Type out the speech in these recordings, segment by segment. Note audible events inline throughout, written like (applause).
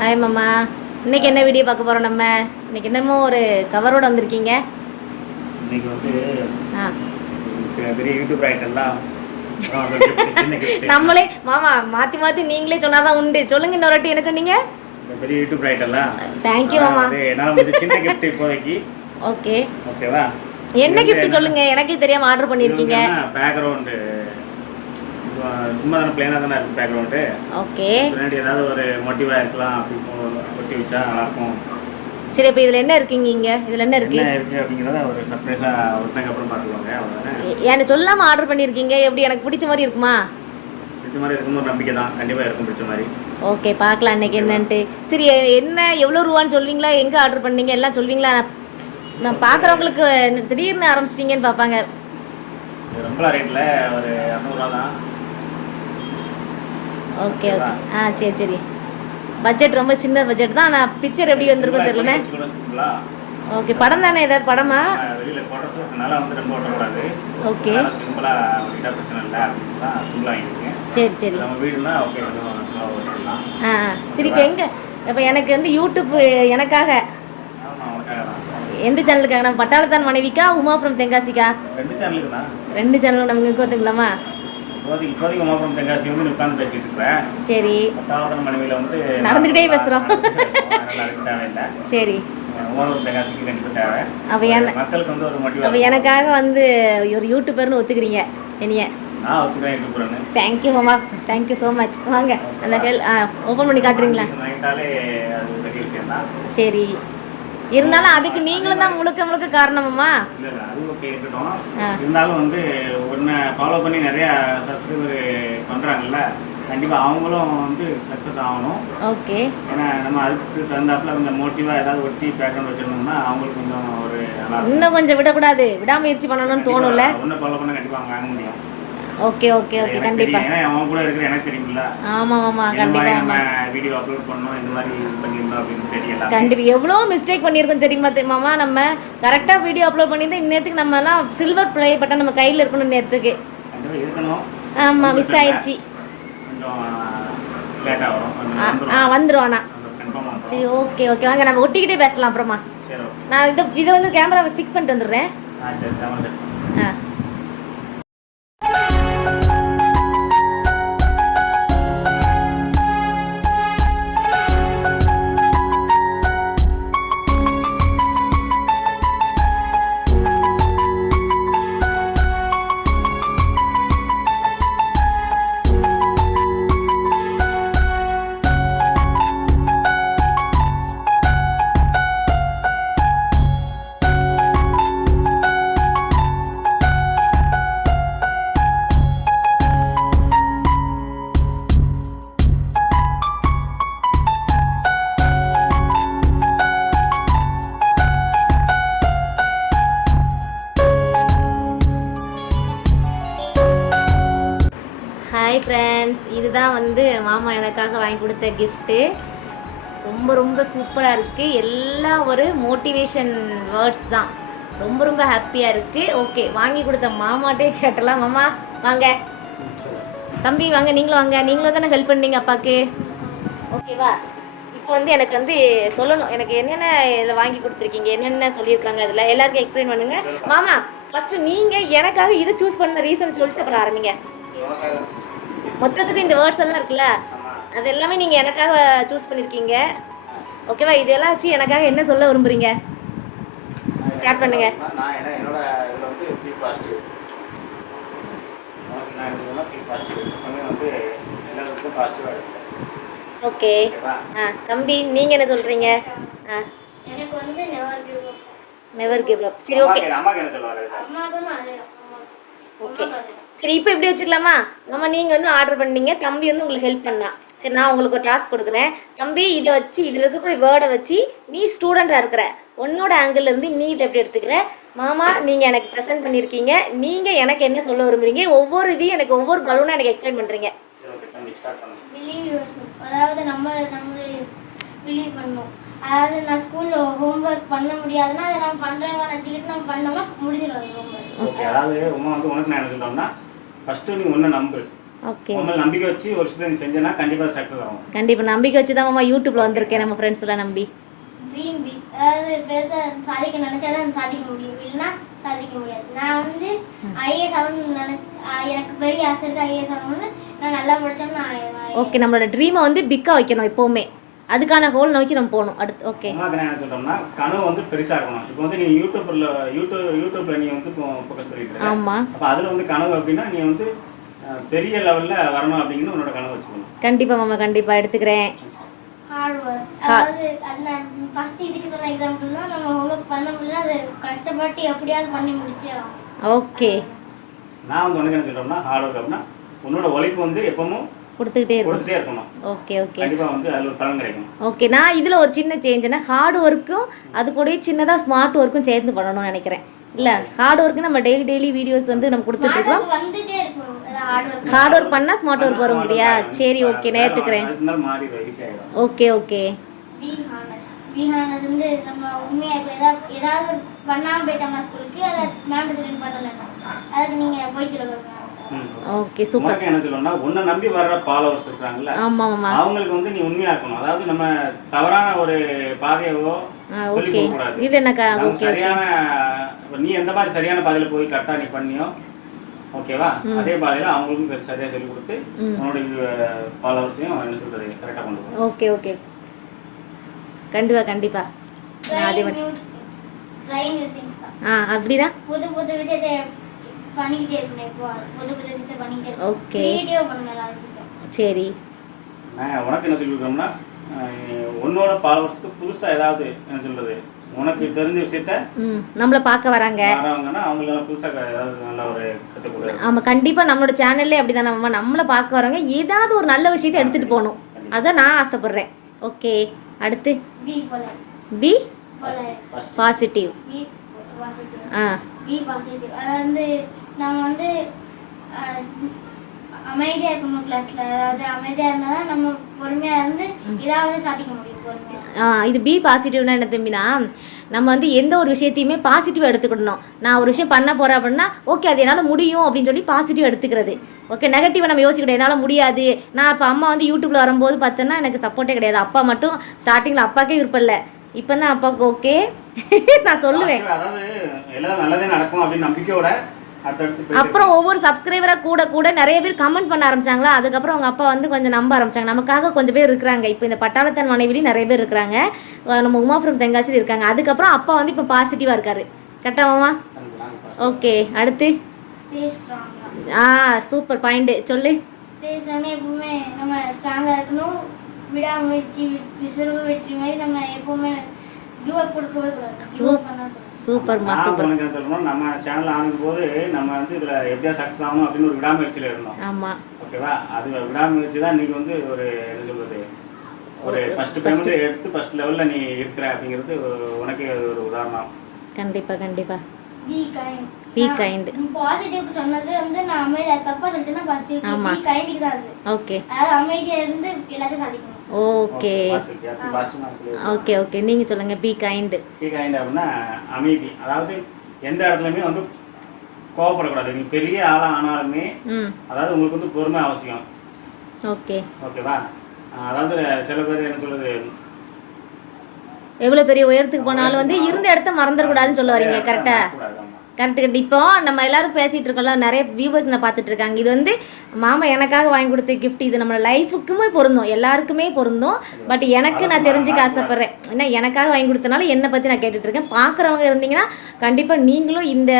Hi மாமா இன்னைக்கு என்ன வீடியோ பார்க்க போறோம் நம்ம? இன்னைக்கு என்னமோ ஒரு கவரோட வந்திருக்கீங்க. இன்னைக்கு வந்து ஆ. பெரிய யூடியூப் ரைட்டர்லாம். நம்மளே மாமா மாத்தி மாத்தி நீங்களே சொன்னாதான் உண்டு. சொல்லுங்க இன்னொரு வாட்டி என்ன சொன்னீங்க? பெரிய யூடியூப் ரைட்டர்லாம் தேங்க்யூ மாமா. என்னால் வந்து சின்ன gift இப்போதைக்கு. ஓகே ஓகேவா என்ன கிஃப்ட் சொல்லுங்க? எனக்கே தெரியாம ஆர்டர் பண்ணிருக்கீங்க. பேக்ரவுண்டு சும்மா தானே பிளேனாக தானே இருக்கும் பேக்ரவுண்டு ஓகே. பின்னாடி ஏதாவது ஒரு மோட்டிவாக இருக்கலாம் அப்படி போ- ஒட்டி வச்சா நல்லாயிருக்கும். சரி இப்போ இதுல என்ன இருக்கீங்க இங்க? இதுல என்ன இருக்கு? என்ன இருக்குது அப்படிங்கிறத ஒரு சர்ப்ரைஸாக ஒருத்தங்க அப்புறம் பார்த்துக்குவாங்க அவ்வளோதானே எ- எனக்கு சொல்லாம ஆர்டர் பண்ணிருக்கீங்க எப்படி? எனக்கு பிடிச்ச மாதிரி இருக்குமா? பிடிச்ச மாதிரி இருக்குன்னு ஒரு நம்பிக்கை தான் கண்டிப்பாக இருக்கும் பிடிச்ச மாதிரி. ஓகே பார்க்கலாம் இன்னைக்கு என்னன்ட்டு. சரி எ- என்ன எவ்வளோ ரூபான்னு சொல்வீங்களா எங்கே ஆர்டர் பண்ணீங்க? எல்லாம் சொல்வீங்களா? நான் நான் பார்க்குறவங்களுக்கு திடீர்னு ஆரம்பிச்சிட்டிங்கன்னு பார்ப்பாங்க. இது ரொம்ப ரேட்டில் ஒரு இரநூறுவா தான். Okay okay. ஆ சரி சரி. பட்ஜெட் ரொம்ப சின்ன பட்ஜெட் தான். ஆனால் பிக்சர் எப்படி வந்திருக்கும் தெரியலண்ணே. ஓகே படம் தானே? ஏதாவது படமா? ஓகே. சரி சரி. ஆ. சரி இப்போ எங்கே? இப்போ எனக்கு வந்து யூடியூப் எனக்காக. எந்த சேனலுக்காக நம்ம பட்டாளத்தான் மனைவிக்கா உமா ஃப்ரம் தென்காசிக்கா? ரெண்டு சேனலுக்கு ரெண்டு சேனலும் நம்ம இங்கே வந்துக்கலாமா இப்போதைக்கு இப்போதைக்கு உமாபுரம் தென்காசி வந்து நீ உட்காந்து பேசிட்டு இருக்கிறேன் சரி. பத்தாவது மனைவியில வந்து அதுக்கு தேவையில்லை. சரி. அப்போ மோட்டிவ் எனக்காக வந்து ஒரு யூடியூபர்னு ஒத்துக்கிறீங்க என்னைய? தேங்க்யூ மாமா. தேங்க்யூ ஸோ மச் வாங்க அந்த ஹெல் ஓப்பன் பண்ணி காட்டுறீங்களா? சரி. இருந்தாலும் அதுக்கு நீங்களும் தான் முழுக்க முழுக்க காரணமாம்மா அது ஓகே இருக்கட்டும். இருந்தாலும் வந்து உன்னை ஃபாலோ பண்ணி நிறைய சப்ஸ்கிரைபர் பண்றாங்கல்ல கண்டிப்பா அவங்களும் வந்து சக்சஸ் ஆகணும். ஓகே. ஏன்னா நம்ம அதுக்கு தகுந்தாப்புல அந்த மோட்டிவா ஏதாவது ஒட்டி பேக்ரவுண்ட் வச்சிருந்தோம்னா அவங்களுக்கு கொஞ்சம் ஒரு. இன்னும் கொஞ்சம் விடக்கூடாது. விடாமுயற்சி பண்ணணும்னு தோணும்ல? உன்னை ஃபாலோ பண்ண கண்டிப்பா அவங்க வாங்க முடியும். ஓகே ஓகே ஓகே கண்டிப்பா. தெரியும். ஏன்னா அவன் கூட இருக்கிற எனக்கு தெரியும்ல. ஆமா இந்த கண்டிப்பா மாமா வீடியோ அப்லோட் பண்ணோம் இந்த மாதிரி இது பண்ணியிருந்தோம் அப்படின்னு தெரியல. கண்டிப்பா. எவ்வளோ மிஸ்டேக் பண்ணியிருக்கோம் தெரியுமா தெரியுமாமா நம்ம கரெக்டாக வீடியோ அப்லோட் பண்ணியிருந்தா இந்நேரத்துக்கு நம்ம எல்லாம் சில்வர் ப்ளே பட்டன் நம்ம கையில் இருக்கணும் நேரத்துக்கு ஆமாம் மிஸ் கொஞ்சம் ஆ வந்துடும் ஆனால் சரி ஓகே ஓகே. வாங்க நம்ம ஒட்டிக்கிட்டே பேசலாம் அப்புறமா. நான் இதை இதை வந்து கேமரா ஃபிக்ஸ் பண்ணிட்டு வந்துடுறேன். ஆ. ஃப்ரெண்ட்ஸ் இதுதான் வந்து மாமா எனக்காக வாங்கி கொடுத்த கிஃப்ட்டு ரொம்ப ரொம்ப சூப்பராக இருக்குது எல்லா ஒரு மோட்டிவேஷன் வேர்ட்ஸ் தான். ரொம்ப ரொம்ப ஹாப்பியாக இருக்குது ஓகே வாங்கி கொடுத்த மாமாட்டே கேட்டலாம். மாமா வாங்க. தம்பி வாங்க. நீங்களும் வாங்க. நீங்களும் தானே ஹெல்ப் பண்ணீங்க அப்பாவுக்கு ஓகேவா இப்போ வந்து எனக்கு வந்து சொல்லணும். எனக்கு என்னென்ன இதில் வாங்கி கொடுத்துருக்கீங்க? என்னென்ன சொல்லியிருக்காங்க அதில்? எல்லாருக்கும் எக்ஸ்பிளைன் பண்ணுங்கள் மாமா ஃபஸ்ட்டு நீங்கள் எனக்காக இதை சூஸ் பண்ண ரீசன் சொல்லிட்டு அப்புறம் ஆரம்பிங்க. மொத்தத்துக்கு இந்த வேர்ட்ஸ் எல்லாம் இருக்குல்ல அது எல்லாமே நீங்கள் எனக்காக சூஸ் பண்ணியிருக்கீங்க ஓகேவா இதெல்லாம் வச்சு எனக்காக என்ன சொல்ல விரும்புறீங்க? ஸ்டார்ட் பண்ணுங்க. ஓகே ஆ தம்பி நீங்கள் என்ன சொல்கிறீங்க ஆ. எனக்கு வந்து never give up never give up சரி ஓகே ஓகே சரி இப்போ இப்படி வச்சுக்கலாமா? மாமா நீங்கள் வந்து ஆர்டர் பண்ணீங்க தம்பி வந்து உங்களுக்கு ஹெல்ப் பண்ணா. சரி நான் உங்களுக்கு ஒரு டாஸ்க் கொடுக்குறேன். தம்பி இதை வச்சு இதில் இருக்கக்கூடிய வேர்டை வச்சு நீ ஸ்டூடெண்ட்டாக இருக்கிற. உன்னோட இருந்து நீ இதை எப்படி எடுத்துக்கிற? மாமா நீங்கள் எனக்கு ப்ரெசென்ட் பண்ணியிருக்கீங்க நீங்கள் எனக்கு என்ன சொல்ல விரும்புறீங்க? ஒவ்வொரு இதையும் எனக்கு ஒவ்வொரு பலூனாக எனக்கு எக்ஸ்பிளைன் பண்ணுறீங்க அதாவது நம்ம நம்மளே பிலீவ் பண்ணணும் அதாவது நான் ஸ்கூலில் ஹோம்ஒர்க் பண்ண முடியாதுன்னா அதை நான் பண்ணுறேன் நினச்சிக்கிட்டு நம்ம பண்ணோம்னா முடிஞ்சிடும் அது ஹோம்ஒர்க் ஓகே அதாவது உமா வந்து உனக்கு நான் என்ன சொல்கிறோம்னா ஃபஸ்ட்டு நீ உன்னை நம்பு. ஓகே மேல நம்பிக்கை வச்சு ஒரு விஷயத்தை நீ செஞ்சேன்னா கண்டிப்பா சக்ஸஸ் ஆகும். கண்டிப்பாக நம்பிக்கை வச்சு தான் மாமா யூடியூப்ல வந்திருக்கேன் நம்ம ஃப்ரெண்ட்ஸ் எல்லாம் நம்பி. ட்ரீம் பிக் அதாவது பெருசாக சாதிக்க நினைச்சாதான் சாதிக்க முடியும். இல்லைன்னா சாதிக்க முடியாது. நான் வந்து ஐஏஎஸ் ஆகணும்னு எனக்கு பெரிய ஆசை இருக்கு ஐஏஎஸ் ஆகணும்னு நான் நல்லா நான் ஓகே நம்மளோட ட்ரீமை வந்து பிக்காக வைக்கணும் எப்போவுமே. அதுக்கான கோல் நோக்கி நம்ம போகணும். அடுத்து ஓகே என்ன சொல்றோம்னா கனவு வந்து பெருசா இருக்கணும். இப்போ வந்து நீ யூடியூப்ல யூடியூப் யூடியூப்ல நீ வந்து ஃபோக்கஸ் பண்ணிட்டு ஆமாம் அப்ப அதுல வந்து கனவு அப்படின்னா நீ வந்து பெரிய லெவல்ல வரணும் அப்படிங்கிறது உன்னோட கனவு வச்சுக்கணும். கண்டிப்பாக மாமா கண்டிப்பாக எடுத்துக்கிறேன். ஹார்ட் ஒர்க் அதாவது அது நான் ஃபர்ஸ்ட் இதுக்கு சொன்ன எக்ஸாம்பிள் தான் நம்ம ஹோம்ஒர்க் பண்ண முடியல அதை கஷ்டப்பட்டு எப்படியாவது பண்ணி முடிச்சே. ஓகே நான் வந்து உனக்கு என்ன சொல்றோம்னா ஹார்ட் ஒர்க் அப்படின்னா உன்னோட உழைப்பு வந்து எப்பவும் கொடுத்துக்கிட்டே இருக்கும் கொடுத்துட்டே இருக்கணும். Okay okay. கண்டிப்பா வந்து அதுல ஒரு பலன் கிடைக்கும். ஓகே நான் இதில் ஒரு சின்ன சேஞ்சுனா ஹார்ட் ஒர்க்கும் அது கூடயே சின்னதாக ஸ்மார்ட் ஒர்க்கும் சேர்ந்து பண்ணணும்னு நினைக்கிறேன். இல்லை ஹார்ட் ஒர்க்கு நம்ம டெய்லி டெய்லி வீடியோஸ் வந்து நம்ம வந்துட்டே இருக்கும் ஹார்ட் ஒர்க் பண்ணால் ஸ்மார்ட் ஒர்க் வருங்கிறியா சரி ஓகே நான் ஏற்றுக்கிறேன் ஓகே ஓகே. வந்து நம்ம உண்மையாக இப்போ ஏதாவது ஏதாவது ஒரு பண்ணாமல் போயிட்டாங்க ஸ்கூலுக்கு அதை மேம் சொல்லிட்டு பண்ணலைன்னா அதுக்கு நீங்கள் போய் சொல்லுங்க ம். Okay super. என்ன சொல்லணும்னா உன்னை நம்பி வர்ற ஃபாலோவர்ஸ் இருக்காங்கல்ல ஆமாம் ஆமாம் அவங்களுக்கு வந்து நீ உண்மையா இருக்கணும். அதாவது நம்ம தவறான ஒரு பாதையவோ ஓகே. இது என்னக்கா ஓகே சரியான இப்ப நீ எந்த மாதிரி சரியான பாதையில போய் கரெக்டா நீ பண்ணியோ ஓகேவா? அதே பாதையில அவங்களுக்கும் சரியா சொல்லி கொடுத்து. உன்னோட ஃபாலோவர்ஸையும் என்ன சொல்றது கரெக்டா கொண்டு ஓகே ஓகே. கண்டிப்பாக கண்டிப்பாக நான் அதே மாதிரி ட்ரை நியூ திங்ஸ் தான். ஆ அப்படின்னா புது புது விஷயத்தை பண்ணிக்கிட்டே இருக்கணும் இப்போ. புது புது விஷயம் பண்ணிக்கிட்டே இருக்கணும் ஓகே சரி. நான் உனக்கு என்ன சொல்லி கொடுக்கணும்னா அஹ், உன்னோட ஃபாலோவர்ஸ்க்கு புதுசா ஏதாவது என்ன சொல்றது உனக்கு தெரிஞ்ச விஷயத்த ம். நம்மளை பார்க்க வராங்க. ஏதாவது நல்ல ஒரு கற்றுக் ஆமாம் கண்டிப்பாக நம்மளோட சேனல்லே அப்படி தானே நம்ம நம்மளை பார்க்க வரவங்க ஏதாவது ஒரு நல்ல விஷயத்தை எடுத்துகிட்டு போகணும். அதான் நான் ஆசைப்பட்றேன். ஓகே அடுத்து. பி போல. பி போல. பாசிட்டிவ் பி பாசிட்டிவ் ஆ. பி பாசிட்டிவ் அது வந்து நம்ம வந்து அஹ், அமைதியா இருக்கணும் கிளாஸ்ல அதாவது அமைதியா இருந்தா தான் நம்ம பொறுமையா இருந்து ஏதாவது சாதிக்க முடியும் இது பி பாசிட்டிவ்னா என்ன தம்பினா நம்ம வந்து எந்த ஒரு விஷயத்தையுமே பாசிட்டிவாக எடுத்துக்கிடணும் நான் ஒரு விஷயம் பண்ண போகிறேன் அப்படின்னா ஓகே அது என்னால் முடியும் அப்படின்னு சொல்லி பாசிட்டிவ் எடுத்துக்கிறது. ஓகே நெகட்டிவாக நம்ம யோசிக்கணும். என்னால் முடியாது. நான் இப்போ அம்மா வந்து யூடியூப்பில் வரும்போது பார்த்தேன்னா எனக்கு சப்போர்ட்டே கிடையாது. அப்பா மட்டும் ஸ்டார்டிங்கில் அப்பாக்கே விருப்பம் இல்லை. இப்போ தான் அப்பாவுக்கு ஓகே (laughs) நான் சொல்லுவேன். அதாவது எல்லாம் நல்லதே நடக்கும் அப்படின்னு நம்பிக்கையோட அப்புறம் ஒவ்வொரு சப்ஸ்கிரைபராக கூட கூட நிறைய பேர் கமெண்ட் பண்ண ஆரம்பிச்சாங்களா? அதுக்கப்புறம் அவங்க அப்பா வந்து கொஞ்சம் நம்ப ஆரம்பிச்சாங்க. நமக்காக கொஞ்சம் பேர் இருக்கிறாங்க. இப்போ இந்த பட்டாளத்தன் மனைவிலையும் நிறைய பேர் இருக்கிறாங்க. நம்ம உமாபுரம் தெங்காசி இருக்காங்க. அதுக்கப்புறம் அப்பா வந்து இப்போ பாசிட்டிவாக இருக்காரு. கரெக்டா மாமா? அதுக்கு நாங்க first ஓகே அடுத்து ஆ சூப்பர் பாயிண்ட் சொல்லு. ஸ்ட்ராங்காக எப்பவுமே நம்ம ஸ்ட்ராங்கா இருக்கணும். விடாமுயற்சி விஸ்வரூப வெற்றி மாதிரி நம்ம எப்பவுமே கிவ் அப் கொடுக்கவே கூடாது. கிவ் அப் பண்ணக்கூடாது சூப்பர்மா சூப்பர் சொல்லணும் நம்ம சேனல் ஆரம்பிக்கும் போது நம்ம வந்து இதுல எப்படியா சக்ஸஸ் ஆகணும் அப்படின்னு ஒரு விடாமுயற்சியில இருந்தோம். ஆமாம் ஓகேவா அது விடாமுயற்சி தான் இன்னைக்கு வந்து ஒரு என்ன சொல்றது ஒரு ஃபர்ஸ்ட் பேமெண்ட் எடுத்து ஃபர்ஸ்ட் லெவல்ல நீ இருக்கிற அப்படிங்கிறது உனக்கு அது ஒரு உதாரணம். கண்டிப்பாக கண்டிப்பாக be kind Be kind. Positive சொன்னது வந்து நான் அமைதியா தப்பா சொல்லிட்டேன்னா பாசிட்டிவ். பி கைண்டுக்கு தான் அது. ஓகே அதாவது அமைதியா இருந்து எல்லாத்தையும் சாதிக்கணும். ஓகே. ஓகே ஓகே நீங்கள் சொல்லுங்கள் பி கைண்டு பி கைண்ட் அப்படின்னா அமைதி. அதாவது எந்த இடத்துலையுமே வந்து கோவப்படக்கூடாது. நீ பெரிய ஆளா ஆனாலுமே ம். அதாவது உங்களுக்கு வந்து பொறுமை அவசியம். ஓகே. ஓகேவா? அதாவது சில பேர் என்ன சொல்றது? எவ்வளோ பெரிய உயரத்துக்கு போனாலும் வந்து இருந்த இடத்த மறந்துடக்கூடாதுன்னு சொல்ல வரீங்க கரெக்டா. Correct correct. இப்போ நம்ம எல்லாரும் பேசிட்டு இருக்கோம்ல நிறைய வியூவர்ஸ் நான் பார்த்துட்டு இருக்காங்க. இது வந்து மாமா எனக்காக வாங்கி கொடுத்த gift. இது நம்ம லைஃபுக்குமே பொருந்தும். எல்லாருக்குமே பொருந்தும். பட் எனக்கு நான் தெரிஞ்சுக்க ஆசைப்படுறேன். ஏன்னா எனக்காக வாங்கி கொடுத்தனால என்னை பற்றி நான் கேட்டுட்டு இருக்கேன். பார்க்குறவங்க இருந்தீங்கன்னா கண்டிப்பாக நீங்களும் இந்த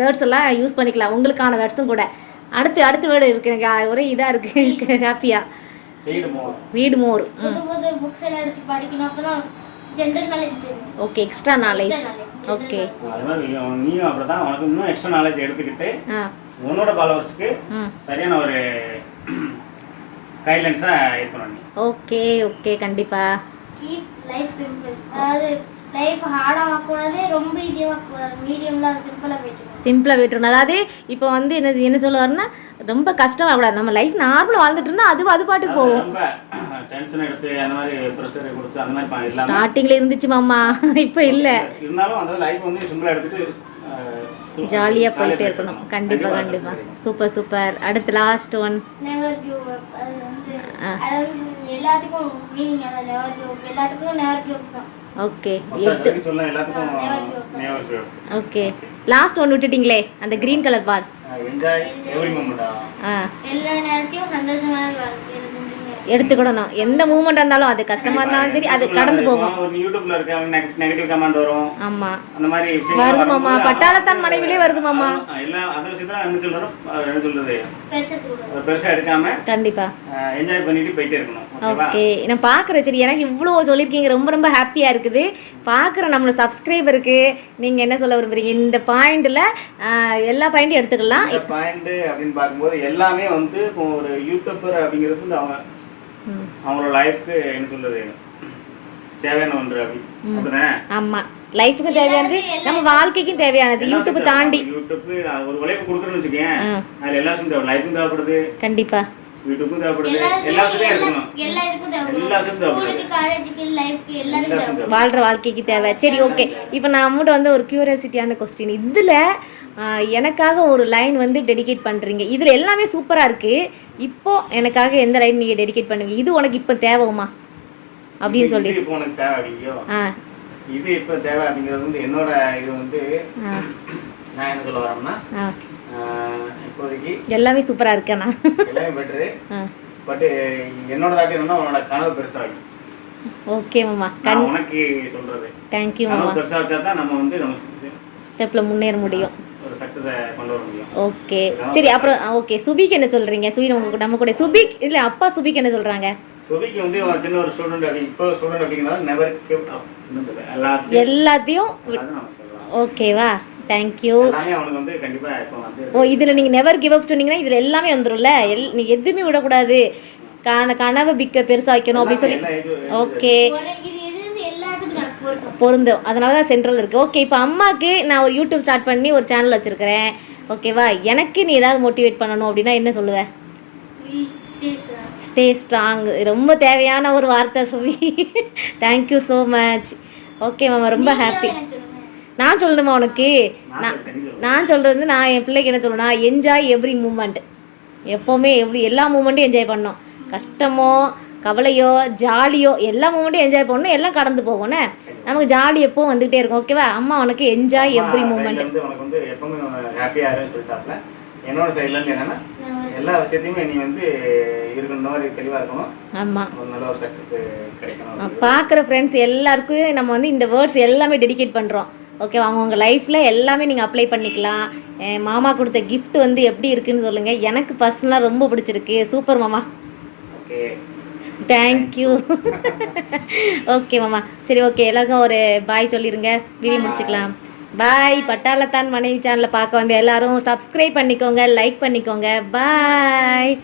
வேர்ட்ஸ் எல்லாம் யூஸ் பண்ணிக்கலாம். உங்களுக்கான வேர்ட்ஸும் கூட. அடுத்து அடுத்த வேர்டு இருக்கு. எனக்கு ஒரே இதாக இருக்கு. ஹாப்பியா Read more. வீடு மோர். புது புது புக்ஸ் எல்லாம் எடுத்து படிக்கணும். அப்பதான் general knowledge okay extra knowledge Extra knowledge. Okay. அது மாதிரி நீயும் அப்படிதான் உனக்கு இன்னும் எக்ஸ்ட்ரா நாலேஜ் எடுத்துக்கிட்டு உன்னோட ஃபாலோவர்ஸ்க்கு ம். சரியான ஒரு (clears throat) கைட்லைன்ஸாக இருக்கணும் நீ. ஓகே ஓகே கண்டிப்பாக கீப் லைஃப் சிம்பிள் அதாவது லைஃப் ஹார்டாக ஆகக்கூடாது ரொம்ப ஈஸியாக ஆகக்கூடாது மீடியம்ல சிம்பிளாக போயிட்டு. சிம்பிளாக விட்டுறணும். அதாவது இப்போ வந்து என்ன என்ன சொல்லுவாருன்னா ரொம்ப கஷ்டம் ஆகக்கூடாது நம்ம லைஃப் நார்மலாக வாழ்ந்துட்டு இருந்தால் அது அது பாட்டுக்கு போகும். ரொம்ப டென்ஷன் எடுத்து அந்த மாதிரி ப்ரெஷர் கொடுத்து அந்த மாதிரி ப- இல்லாம ஸ்டார்டிங்கில் இருந்துச்சு மாமா. (laughs) இப்போ இல்லை. இருந்தாலும் அந்த லைஃப் வந்து சிம்பிளா எடுத்துட்டு சு- ஜாலியாக போயிட்டே இருக்கணும். கண்டிப்பாக கண்டிப்பா கண்டிப்பாக சூப்பர் சூப்பர் அடுத்து லாஸ்ட் ஒன் எல்லாத்துக்கும் எல்லாத்துக்கும் ஓகே எட்டு. ஓகே லாஸ்ட் ஒன் விட்டுட்டீங்களே அந்த க்ரீன் கலர் பால் ஆ. எல்லா நேரத்தையும் சந்தோஷமான வாழ்க்கை. எடுத்துக்கிடணும். எந்த மூமெண்ட் இருந்தாலும் அது கஷ்டமாக இருந்தாலும் சரி அது கடந்து போகும். ஒரு யூடியூப்ல இருக்க நெகட்டிவ் கமெண்ட் வரும். ஆமா. அந்த மாதிரி வருது மாமா. பட்டாளத்தான் மனைவிலே வருது மாமா. ஆ, எல்லா அந்த விஷயத்துல என்ன சொல்றோம் அஹ் என்ன சொல்றது? பெருசத்து கூட ஒரு பெருசா எடுக்காம கண்டிப்பா. என்ஜாய் பண்ணிட்டு போயிட்டே இருக்கணும். ஓகேவா ஓகே. நான் பார்க்குறேன் சரி. எனக்கு இவ்வளோ சொல்லியிருக்கீங்க. ரொம்ப ரொம்ப ஹாப்பியாக இருக்குது. பார்க்குற நம்மளோட சப்ஸ்கிரைபருக்கு நீங்கள் என்ன சொல்ல விரும்புறீங்க? இந்த பாயிண்டில் எல்லா பாயிண்ட்டும் எடுத்துக்கலாம். பாயிண்ட் அப்படின்னு பார்க்கும்போது எல்லாமே வந்து இப்போ ஒரு யூடியூபர் அப்படிங்கிறது அவங்க அவங்களோட லைஃப்க்கு என்ன சொல்றது? தேவையான ஒன்று அப்படி அப்படிதானே? ஆமா. லைஃபுக்கும் தேவையானது நம்ம வாழ்க்கைக்கும் தேவையானது. யூடியூப் தாண்டி. யூடியூப் ஒரு உழைப்பு கொடுக்குறேன்னு வச்சுக்கேன் அதுல எல்லா விஷயம் தேவை. லைஃபும் தேவைப்படுது. கண்டிப்பா. யூடியூப்பும் தேவைப்படுது. எடுக்கணும். எல்லாத்துக்கும் தேவை வாழ்கிற வாழ்க்கைக்கு தேவை. சரி ஓகே இப்போ நான் அம்மூட்ட வந்து ஒரு க்யூரியாசிட்டியான கொஸ்டின் இதில் எனக்காக ஒரு லைன் வந்து டெடிகேட் பண்ணுறீங்க இதில் எல்லாமே சூப்பராக இருக்குது இப்போ எனக்காக எந்த லைன் நீங்கள் டெடிகேட் பண்ணுவீங்க? இது உனக்கு இப்போ தேவைமா அப்படின்னு சொல்லி. இது இப்போ உனக்கு தேவை அப்படிங்கோ ஆ. இது இப்போ தேவை அப்படிங்கிறது வந்து என்னோட இது வந்து ஆ. நான் என்ன சொல்ல வரேன்னா இப்போதைக்கு எல்லாமே சூப்பராக இருக்கேண்ணா எல்லாமே பெட்ரு பட் என்னோட தாட்டி என்னன்னா உன்னோட கனவு பெருசா வைக்கும் ஓகே மாமா. நான் உனக்கு சொல்றது. தேங்க்யூ மாமா கனவு பெருசா வச்சா தான் நம்ம வந்து நம்ம ஸ்டெப்பில் முன்னேற முடியும். ஒரு சக்ஸஸை கொண்டு வர முடியும். ஓகே சரி அப்புறம் ஓகே சுபிக் என்ன சொல்கிறீங்க சுபி நம்ம நம்ம கூட சுபிக் இல்லை அப்பா சுபிக் என்ன சொல்கிறாங்க சுபிக்கு வந்து ஒரு சின்ன ஒரு ஸ்டூடெண்ட் அப்படி இப்போ ஸ்டூடெண்ட் அப்படிங்கிறதால நெவர் கிவ் அப் எல்லாத்தையும் ஓகேவா தேங்க்யூ ஓ இதில் நீங்கள் நெவர் கிவ் அப் சொன்னீங்கன்னா இதில் எல்லாமே வந்துரும்ல? எல் நீ எதுவுமே விடக்கூடாது. கன கனவை பிக்க பெருசாக வைக்கணும் அப்படின்னு சொல்லி. ஓகே பொருந்தும். அதனால தான் சென்ட்ரல் இருக்குது ஓகே இப்போ அம்மாவுக்கு நான் ஒரு யூடியூப் ஸ்டார்ட் பண்ணி ஒரு சேனல் வச்சுருக்கிறேன். ஓகேவா எனக்கு நீ ஏதாவது மோட்டிவேட் பண்ணணும் அப்படின்னா என்ன சொல்லுவேன். ஸ்டே ஸ்ட்ராங் ரொம்ப தேவையான ஒரு வார்த்தை சுவி thank you so much okay மாமா ரொம்ப ஹாப்பி நான் சொல்லணுமா உனக்கு? நான் நான் சொல்கிறது வந்து நான் என் பிள்ளைக்கு என்ன சொல்லணும்னா என்ஜாய் எவ்ரி மூமெண்ட் எப்போவுமே எவ்ரி எல்லா மூமெண்ட்டும் என்ஜாய் பண்ணணும். கஷ்டமோ கவலையோ ஜாலியோ எல்லா மூமெண்ட்டும் என்ஜாய் பண்ணணும். எல்லாம் கடந்து போகணும் நமக்கு ஜாலி எப்போ வந்துகிட்டே இருக்கும். ஓகேவா அம்மா உனக்கு என்ஜாய் எவ்ரி மூமெண்ட் என்னோட சைடுல இருந்து என்னன்னா எல்லா விஷயத்தையுமே நீ வந்து இருக்கணும் மாதிரி இருக்கணும். ஆமாம் ஒரு நல்ல ஒரு சக்சஸ் கிடைக்கணும். பார்க்குற ஃப்ரெண்ட்ஸ் எல்லாருக்கும் நம்ம வந்து இந்த வேர்ட்ஸ் எல்லாமே டெடிகேட் பண்ணுறோம் ஓகே அவங்கவுங்க லைஃப்பில் எல்லாமே நீங்கள் அப்ளை பண்ணிக்கலாம். மாமா கொடுத்த gift வந்து எப்படி இருக்குன்னு சொல்லுங்கள் எனக்கு பர்சனலாக ரொம்ப பிடிச்சிருக்கு. சூப்பர் மாமா. தேங்க்யூ ஓகே (laughs) மாமா. சரி ஓகே எல்லாருக்கும் ஒரு பாய் சொல்லிடுங்க வீடியோ முடிச்சுக்கலாம். பாய் பட்டாளத்தான் மனைவி சேனலை பார்க்க வந்து எல்லாரும் சப்ஸ்கிரைப் பண்ணிக்கோங்க லைக் பண்ணிக்கோங்க. பாய்